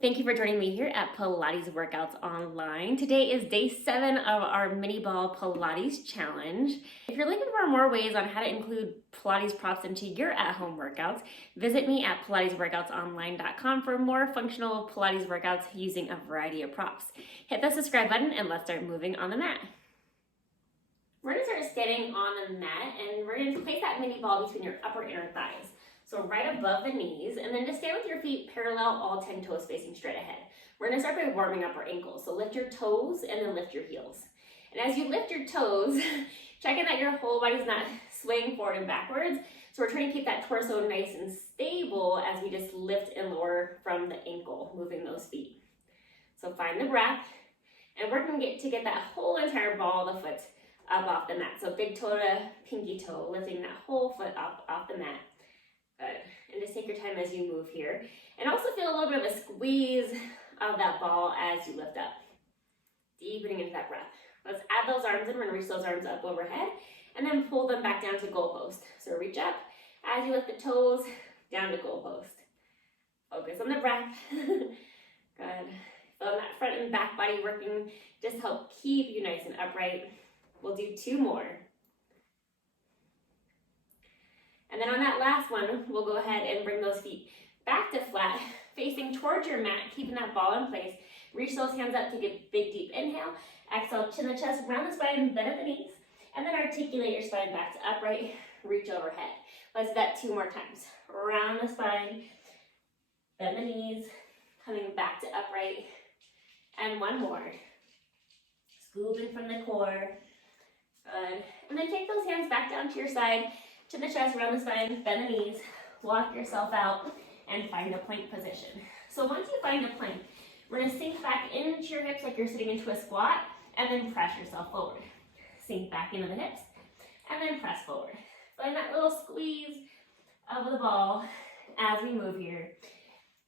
Thank you for joining me here at Pilates Workouts Online. Today is day 7 of our mini ball Pilates challenge. If you're looking for more ways on how to include Pilates props into your at-home workouts, visit me at pilatesworkoutsonline.com for more functional Pilates workouts using a variety of props. Hit the subscribe button and let's start moving on the mat. We're going to start standing on the mat and we're going to place that mini ball between your upper and inner thighs. So right above the knees, and then just stand with your feet parallel, all 10 toes facing straight ahead. We're gonna start by warming up our ankles. So lift your toes and then lift your heels. And as you lift your toes, checking that your whole body's not swaying forward and backwards. So we're trying to keep that torso nice and stable as we just lift and lower from the ankle, moving those feet. So find the breath, and we're gonna get that whole entire ball of the foot up off the mat. So big toe to pinky toe, lifting that whole foot up off the mat. Good. And just take your time as you move here. And also feel a little bit of a squeeze of that ball as you lift up. Deepening into that breath. Let's add those arms in. We're going to reach those arms up overhead and then pull them back down to goalpost. So reach up as you lift the toes down to goalpost. Focus on the breath. Good. Feel that front and back body working just to help keep you nice and upright. We'll do 2 more. And then on that last one, we'll go ahead and bring those feet back to flat, facing towards your mat, keeping that ball in place. Reach those hands up, take a big deep inhale. Exhale, chin to chest, round the spine, bend at the knees. And then articulate your spine back to upright, reach overhead. Let's do that 2 more times. Round the spine, bend the knees, coming back to upright. And 1 more. Scooping from the core. Good. And then take those hands back down to your side. Chin the chest, round the spine, bend the knees, walk yourself out, and find a plank position. So once you find a plank, we're going to sink back into your hips like you're sitting into a squat, and then press yourself forward. Sink back into the hips, and then press forward. Find that little squeeze of the ball as we move here,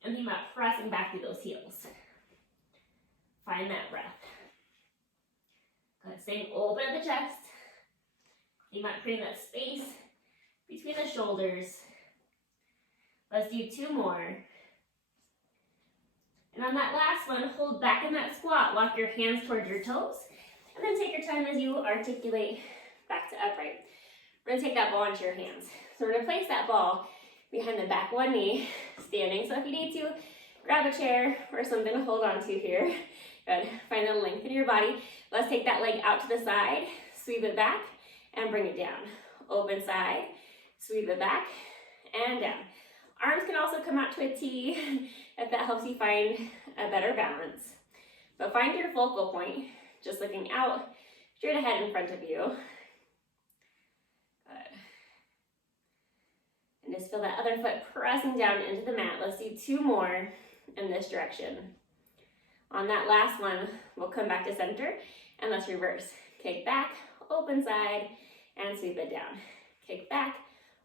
and think about pressing back through those heels. Find that breath. Good. Staying open at the chest. Think about creating that space between the shoulders. Let's do 2 more. And on that last one, hold back in that squat. Walk your hands towards your toes. And then take your time as you articulate back to upright. We're going to take that ball into your hands. So we're going to place that ball behind the back one knee, standing. So if you need to, grab a chair or something to hold on to here. Good. Find the length in your body. Let's take that leg out to the side, sweep it back, and bring it down. Open side. Sweep it back and down. Arms can also come out to a T if that helps you find a better balance. But find your focal point, just looking out straight ahead in front of you. Good. And just feel that other foot pressing down into the mat. Let's do 2 more in this direction. On that last one, we'll come back to center and let's reverse. Kick back, open side, and sweep it down. Kick back,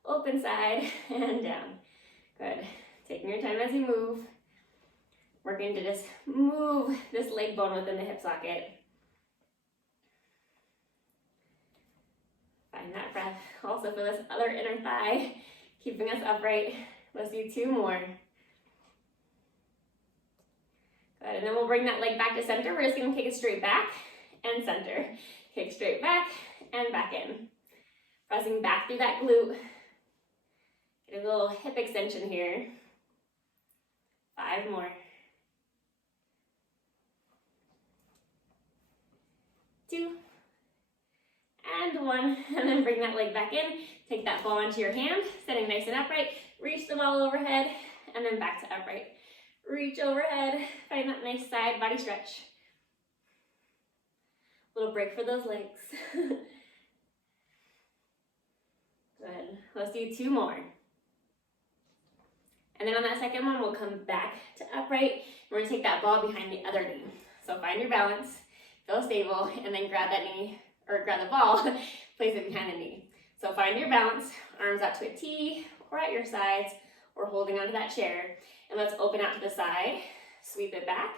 open side, and down. Good. Taking your time as you move. Working to just move this leg bone within the hip socket. Find that breath. Also for this other inner thigh, keeping us upright. Let's do 2 more. Good. And then we'll bring that leg back to center. We're just going to kick it straight back and center. Kick straight back and back in. Pressing back through that glute. Get a little hip extension here. 5 more. 2. And 1. And then bring that leg back in. Take that ball into your hand, sitting nice and upright. Reach the ball overhead, and then back to upright. Reach overhead. Find that nice side body stretch. Little break for those legs. Good. Let's do 2 more. And then on that second one, we'll come back to upright. We're going to take that ball behind the other knee. So find your balance, feel stable, and then grab that knee, or grab the ball, place it behind the knee. So find your balance, arms out to a T, or at your sides, or holding onto that chair. And let's open out to the side, sweep it back,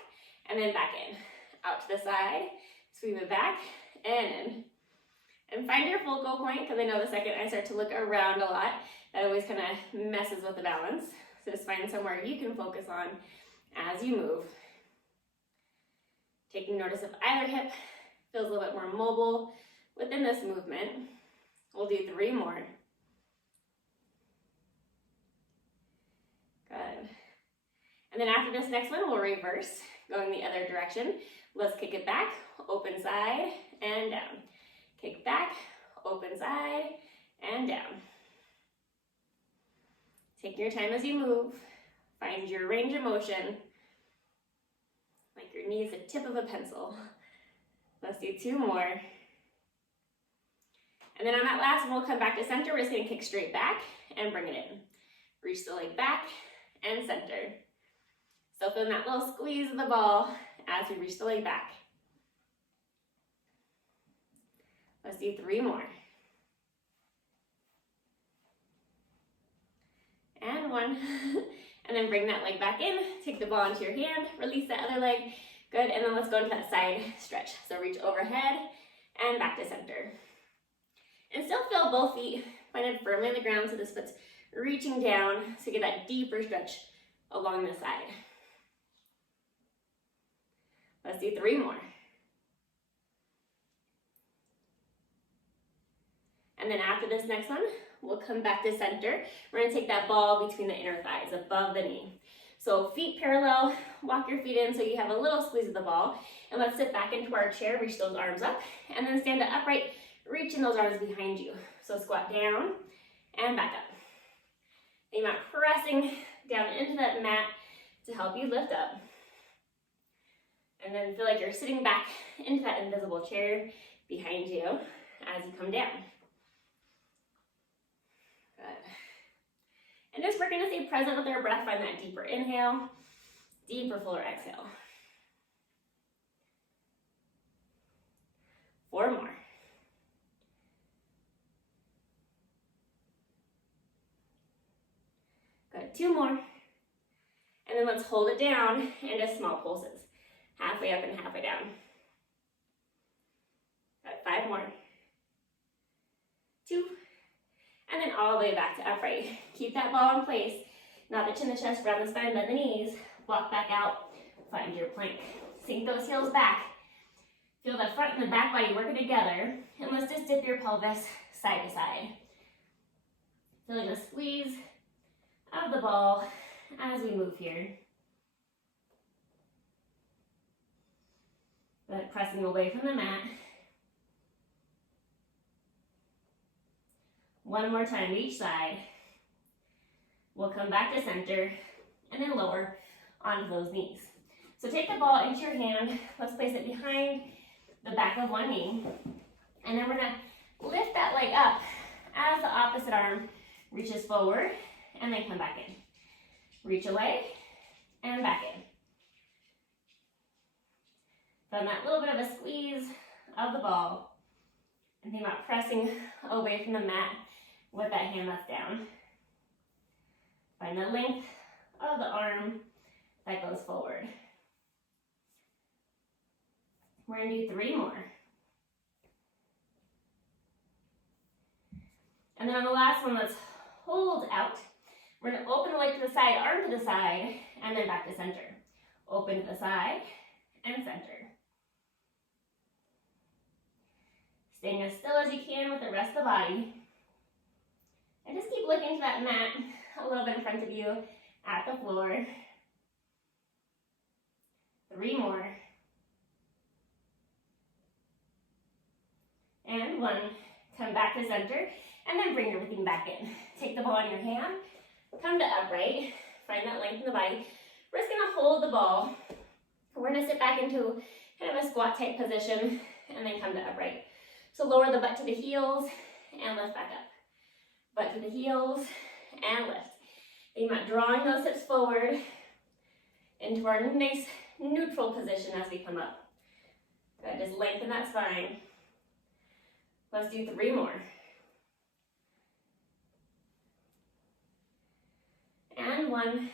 and then back in. Out to the side, sweep it back, and in. And find your focal point, because I know the second I start to look around a lot, that always kind of messes with the balance. So just find somewhere you can focus on as you move. Taking notice if either hip feels a little bit more mobile within this movement. We'll do 3 more. Good. And then after this next one, we'll reverse, going the other direction. Let's kick it back, open side, and down. Kick back, open side, and down. Take your time as you move. Find your range of motion, like your knee is the tip of a pencil. Let's do 2 more. And then on that last one, we'll come back to center. We're just gonna kick straight back and bring it in. Reach the leg back and center. Still feeling that little squeeze of the ball as we reach the leg back. Let's do 3 more. And 1. And then bring that leg back in, take the ball into your hand, release that other leg. Good, and then let's go into that side stretch. So reach overhead and back to center. And still feel both feet planted firmly on the ground so this foot's reaching down to get that deeper stretch along the side. Let's do 3 more. And then after this next one, we'll come back to center. We're gonna take that ball between the inner thighs, above the knee. So feet parallel, walk your feet in so you have a little squeeze of the ball. And let's sit back into our chair, reach those arms up, and then stand up upright, reaching those arms behind you. So squat down and back up. Think about pressing down into that mat to help you lift up. And then feel like you're sitting back into that invisible chair behind you as you come down. Good. And just we're gonna stay present with our breath. Find that deeper inhale, deeper, fuller exhale. 4 more. Good, 2 more. And then let's hold it down into small pulses. Halfway up and halfway down. Good, 5 more. 2. And then all the way back to upright. Keep that ball in place. Not the chin, the chest, round the spine, bend the knees. Walk back out, find your plank. Sink those heels back. Feel the front and the back body working together. And let's just dip your pelvis side to side. Feeling the squeeze of the ball as we move here. But pressing away from the mat. 1 more time each side. We'll come back to center and then lower onto those knees. So take the ball into your hand. Let's place it behind the back of one knee. And then we're gonna lift that leg up as the opposite arm reaches forward and then come back in. Reach away and back in. From that little bit of a squeeze of the ball. And think about pressing away from the mat with that hand that's down. Find the length of the arm that goes forward. We're gonna do 3 more. And then on the last one, let's hold out. We're gonna open the leg to the side, arm to the side, and then back to center. Open to the side and center. Staying as still as you can with the rest of the body. And just keep looking to that mat a little bit in front of you at the floor. 3 more. And 1. Come back to center and then bring everything back in. Take the ball in your hand, come to upright, find that length in the body. We're just gonna hold the ball. We're gonna sit back into kind of a squat type position and then come to upright. So lower the butt to the heels and lift back up. Butt to the heels and lift. Think about drawing those hips forward into our nice neutral position as we come up. Good, just lengthen that spine. Let's do 3 more. And 1. And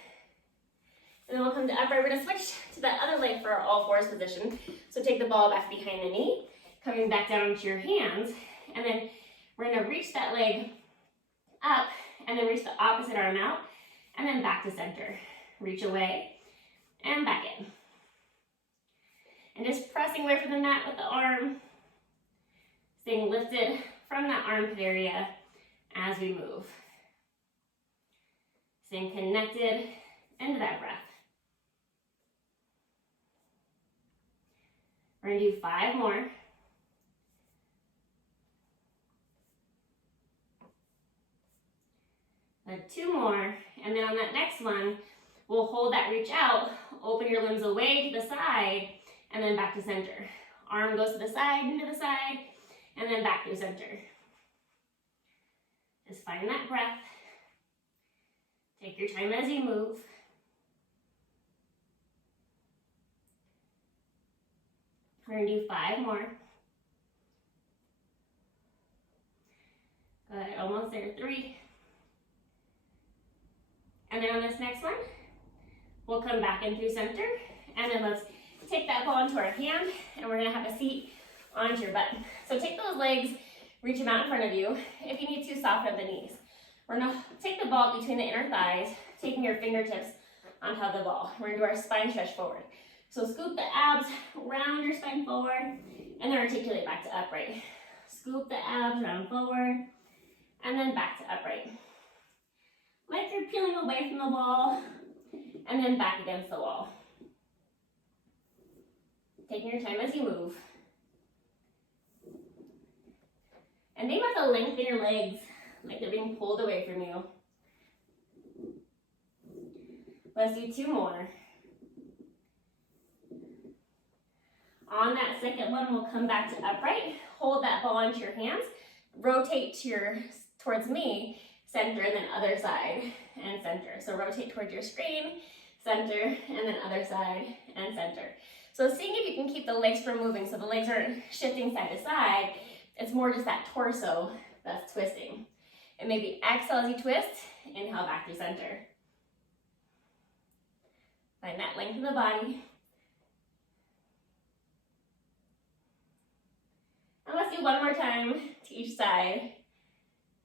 then we'll come to upright. We're gonna switch to that other leg for our all fours position. So take the ball back behind the knee, coming back down into your hands, and then we're gonna reach that leg up, and then reach the opposite arm out, and then back to center. Reach away, and back in. And just pressing away from the mat with the arm, staying lifted from that armpit area as we move. Staying connected into that breath. We're going to do 5 more. Then 2 more, and then on that next one, we'll hold that reach out, open your limbs away to the side, and then back to center. Arm goes to the side, into the side, and then back to center. Just find that breath. Take your time as you move. We're going to do 5 more. Good, almost there, 3. And then on this next one, we'll come back in through center, and then let's take that ball into our hand, and we're gonna have a seat onto your butt. So take those legs, reach them out in front of you. If you need to, soften the knees. We're gonna take the ball between the inner thighs, taking your fingertips on top of the ball. We're gonna do our spine stretch forward. So scoop the abs, round your spine forward, and then articulate back to upright. Scoop the abs, round forward, and then back to upright. Like you're peeling away from the wall, and then back against the wall. Taking your time as you move. And think about the length in your legs, like they're being pulled away from you. Let's do 2 more. On that second one, we'll come back to upright. Hold that ball into your hands. Rotate towards me, center, and then other side and center. So rotate towards your screen, center, and then other side and center. So seeing if you can keep the legs from moving so the legs aren't shifting side to side, it's more just that torso that's twisting. And maybe exhale as you twist, inhale back to center. Find that length in the body. And let's do 1 more time to each side,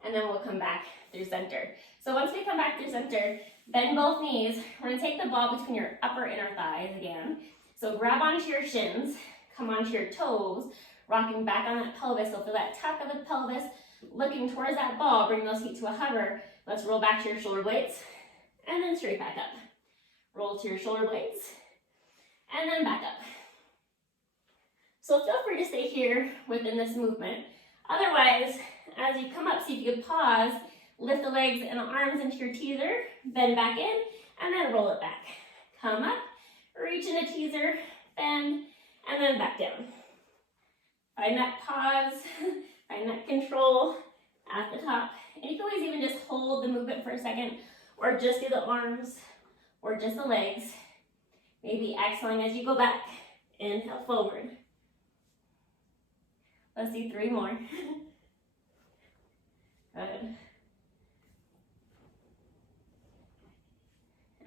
and then we'll come back through center. So once we come back through center, bend both knees. We're gonna take the ball between your upper inner thighs again. So grab onto your shins, come onto your toes, rocking back on that pelvis. So feel that tuck of the pelvis, looking towards that ball, bring those feet to a hover. Let's roll back to your shoulder blades, and then straight back up. Roll to your shoulder blades, and then back up. So feel free to stay here within this movement. Otherwise, as you come up, see if you can pause, lift the legs and the arms into your teaser, bend back in, and then roll it back. Come up, reach in a teaser, bend, and then back down. Find that pause, find that control at the top. And you can always even just hold the movement for a second, or just do the arms, or just the legs. Maybe exhaling as you go back, inhale forward. Let's do 3 more. Good.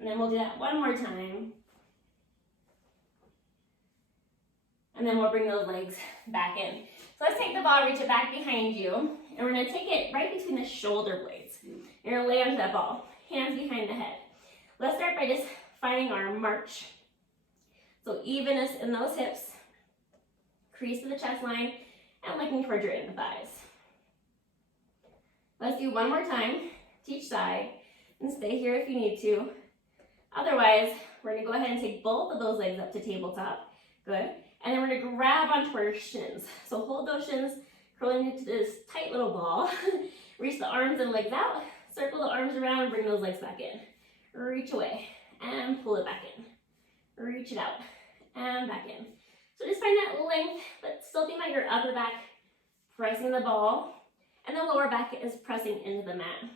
And then we'll do that 1 more time. And then we'll bring those legs back in. So let's take the ball, reach it back behind you, and we're gonna take it right between the shoulder blades. You're gonna lay onto that ball, hands behind the head. Let's start by just finding our march. So evenness in those hips, crease to the chest line, and looking towards your inner thighs. Let's do 1 more time to each side, and stay here if you need to. Otherwise, we're gonna go ahead and take both of those legs up to tabletop. Good. And then we're gonna grab onto our shins. So hold those shins, curling into this tight little ball. Reach the arms and legs out, circle the arms around, and bring those legs back in. Reach away, and pull it back in. Reach it out, and back in. So just find that length, but still think about your upper back pressing the ball, and the lower back is pressing into the mat.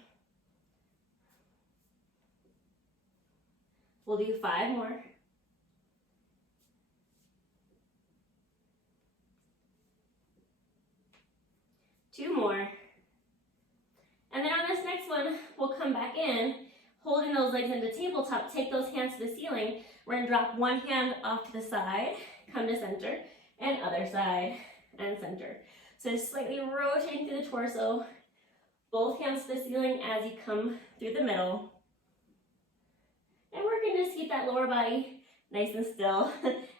We'll do 5 more. Two more. And then on this next one, we'll come back in, holding those legs into tabletop, take those hands to the ceiling. We're gonna drop one hand off to the side, come to center, and other side and center. So just slightly rotating through the torso, both hands to the ceiling as you come through the middle. And we're gonna just keep that lower body nice and still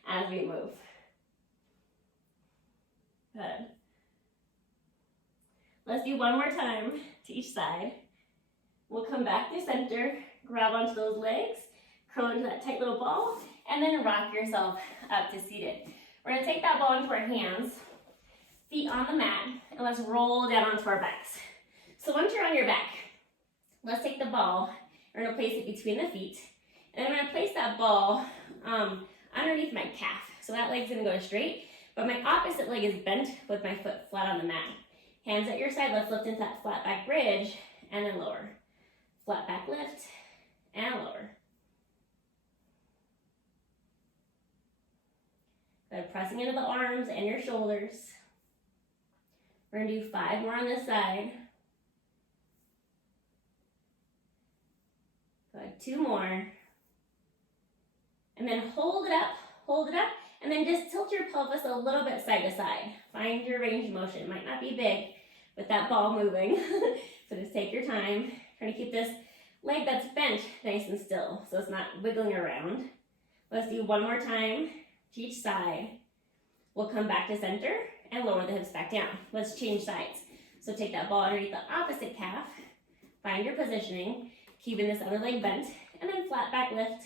as we move. Good. Let's do one more time to each side. We'll come back to center, grab onto those legs, curl into that tight little ball, and then rock yourself up to seated. We're gonna take that ball into our hands, feet on the mat, and let's roll down onto our backs. So once you're on your back, let's take the ball, we're gonna place it between the feet, and I'm gonna place that ball underneath my calf. So that leg's gonna go straight, but my opposite leg is bent with my foot flat on the mat. Hands at your side, let's lift into that flat back bridge, and then lower. Flat back lift, and lower. Good, pressing into the arms and your shoulders. We're gonna do 5 more on this side. Good, 2 more. And then hold it up, and then just tilt your pelvis a little bit side to side. Find your range of motion. It might not be big with that ball moving. So just take your time. Trying to keep this leg that's bent nice and still so it's not wiggling around. Let's do 1 more time to each side. We'll come back to center and lower the hips back down. Let's change sides. So take that ball underneath the opposite calf. Find your positioning, keeping this other leg bent, and then flat back lift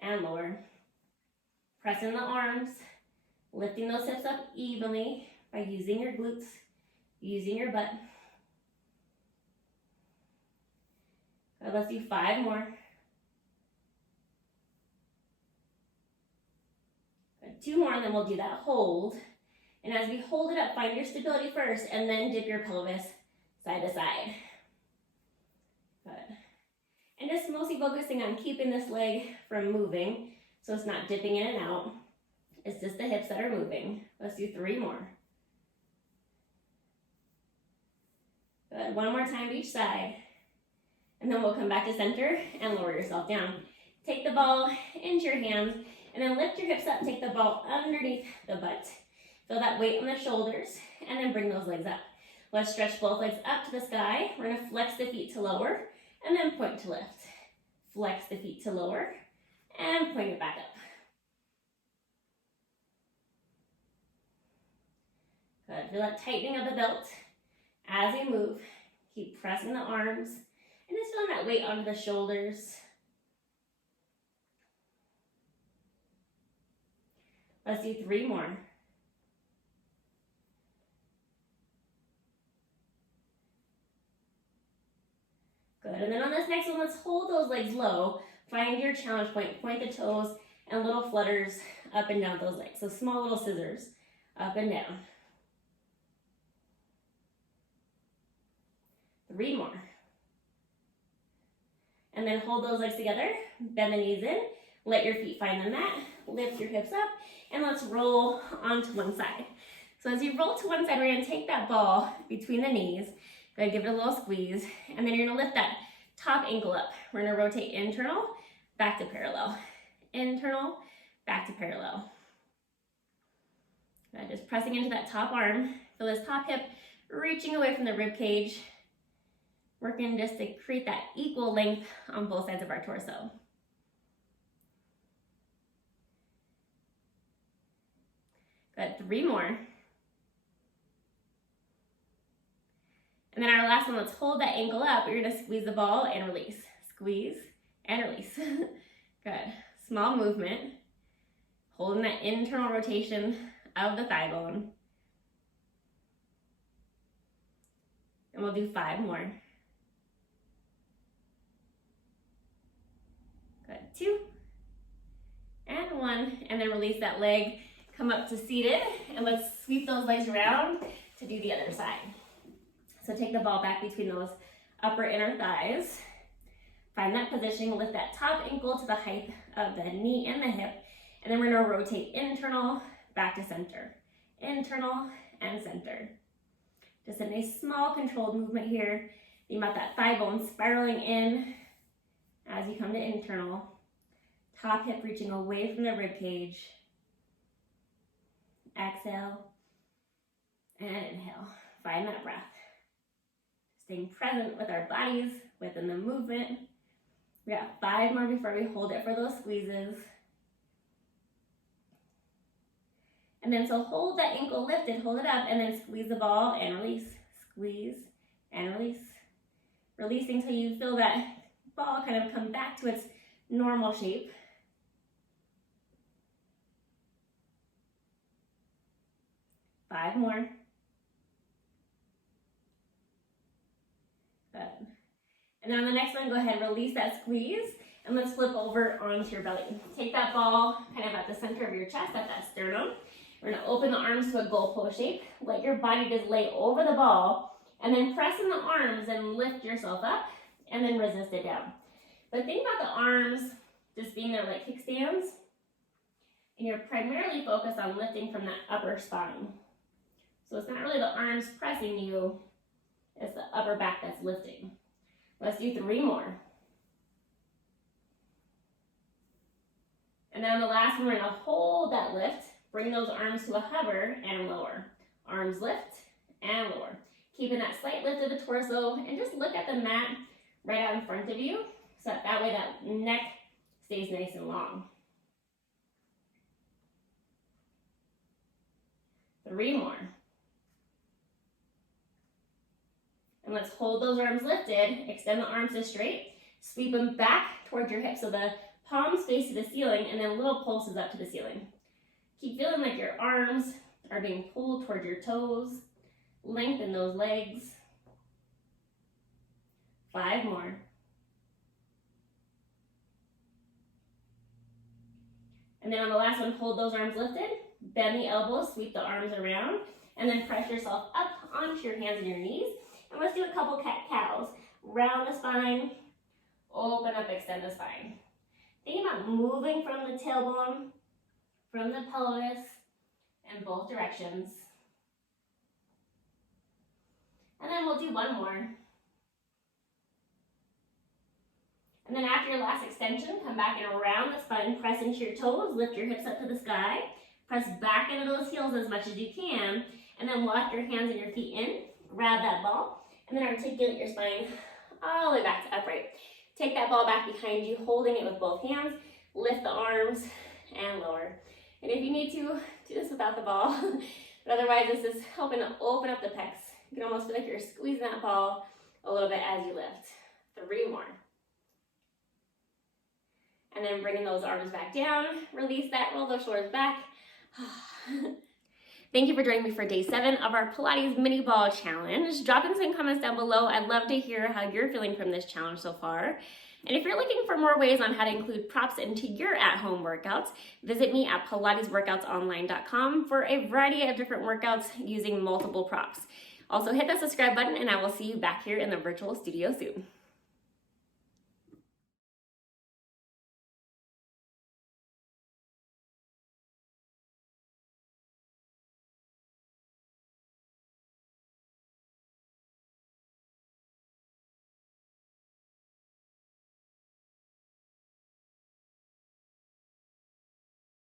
and lower. Press in the arms, lifting those hips up evenly by using your glutes, using your butt. Good, let's do 5 more. Good, 2 more, and then we'll do that hold. And as we hold it up, find your stability first, and then dip your pelvis side to side. Good. And just mostly focusing on keeping this leg from moving, so it's not dipping in and out. It's just the hips that are moving. Let's do 3 more. Good, 1 more time to each side. And then we'll come back to center and lower yourself down. Take the ball into your hands, and then lift your hips up. Take the ball underneath the butt. Feel that weight on the shoulders, and then bring those legs up. Let's stretch both legs up to the sky. We're gonna flex the feet to lower, and then point to lift. Flex the feet to lower, and point it back up. Good, feel that tightening of the belt as you move. Keep pressing the arms, and just feeling that weight onto the shoulders. Let's do 3 more. Good, and then on this next one, let's hold those legs low. Find your challenge point, point the toes, and little flutters up and down those legs. So small little scissors, up and down. 3 more. And then hold those legs together, bend the knees in, let your feet find the mat, lift your hips up, and let's roll onto one side. So as you roll to one side, we're gonna take that ball between the knees, go ahead, give it a little squeeze, and then you're gonna lift that top ankle up. We're gonna rotate internal, back to parallel. Internal, back to parallel. Just pressing into that top arm, feel this top hip reaching away from the rib cage. Working just to create that equal length on both sides of our torso. Good, 3 more. And then our last one, let's hold that ankle up. You're gonna squeeze the ball and release. Squeeze and release. Good, small movement. Holding that internal rotation of the thigh bone. And we'll do 5 more. Good, 2, and 1, and then release that leg, come up to seated, and let's sweep those legs around to do the other side. So take the ball back between those upper inner thighs, find that position, lift that top ankle to the height of the knee and the hip, and then we're gonna rotate internal, back to center, internal and center. Just a nice small controlled movement here. Think about that thigh bone spiraling in as you come to internal, top hip reaching away from the rib cage. Exhale and inhale. Find that breath. Staying present with our bodies within the movement. We got 5 more before we hold it for those squeezes. And then so hold that ankle lifted, hold it up, and then squeeze the ball and release. Squeeze and release. Releasing until you feel that ball kind of come back to its normal shape. Five more. Good. And then on the next one, go ahead and release that squeeze, and let's flip over onto your belly. Take that ball kind of at the center of your chest, at that sternum. We're gonna open the arms to a goalpost shape. Let your body just lay over the ball, and then press in the arms and lift yourself up, and then resist it down. But think about the arms just being there like kickstands, and you're primarily focused on lifting from that upper spine. So it's not really the arms pressing you, it's the upper back that's lifting. Let's do 3 more. And then on the last one, we're gonna hold that lift, bring those arms to a hover and lower. Arms lift and lower. Keeping that slight lift of the torso, and just look at the mat right out in front of you, so that way that neck stays nice and long. 3 more. And let's hold those arms lifted, extend the arms to straight, sweep them back towards your hips so the palms face to the ceiling, and then little pulses up to the ceiling. Keep feeling like your arms are being pulled toward your toes. Lengthen those legs. 5 more. And then on the last one, hold those arms lifted, bend the elbows, sweep the arms around, and then press yourself up onto your hands and your knees. And let's do a couple cat-cows. Round the spine, open up, extend the spine. Think about moving from the tailbone, from the pelvis, in both directions. And then we'll do 1 more. And then after your last extension, come back and around the spine, press into your toes, lift your hips up to the sky, press back into those heels as much as you can, and then lock your hands and your feet in, grab that ball, and then articulate your spine all the way back to upright. Take that ball back behind you, holding it with both hands, lift the arms and lower. And if you need to, do this without the ball, but otherwise this is helping to open up the pecs. You can almost feel like you're squeezing that ball a little bit as you lift. 3 more. And then bringing those arms back down, release that, roll those shoulders back. Thank you for joining me for day 7 of our Pilates mini ball challenge. Drop in some comments down below. I'd love to hear how you're feeling from this challenge so far. And if you're looking for more ways on how to include props into your at-home workouts, visit me at pilatesworkoutsonline.com for a variety of different workouts using multiple props. Also hit that subscribe button, and I will see you back here in the virtual studio soon.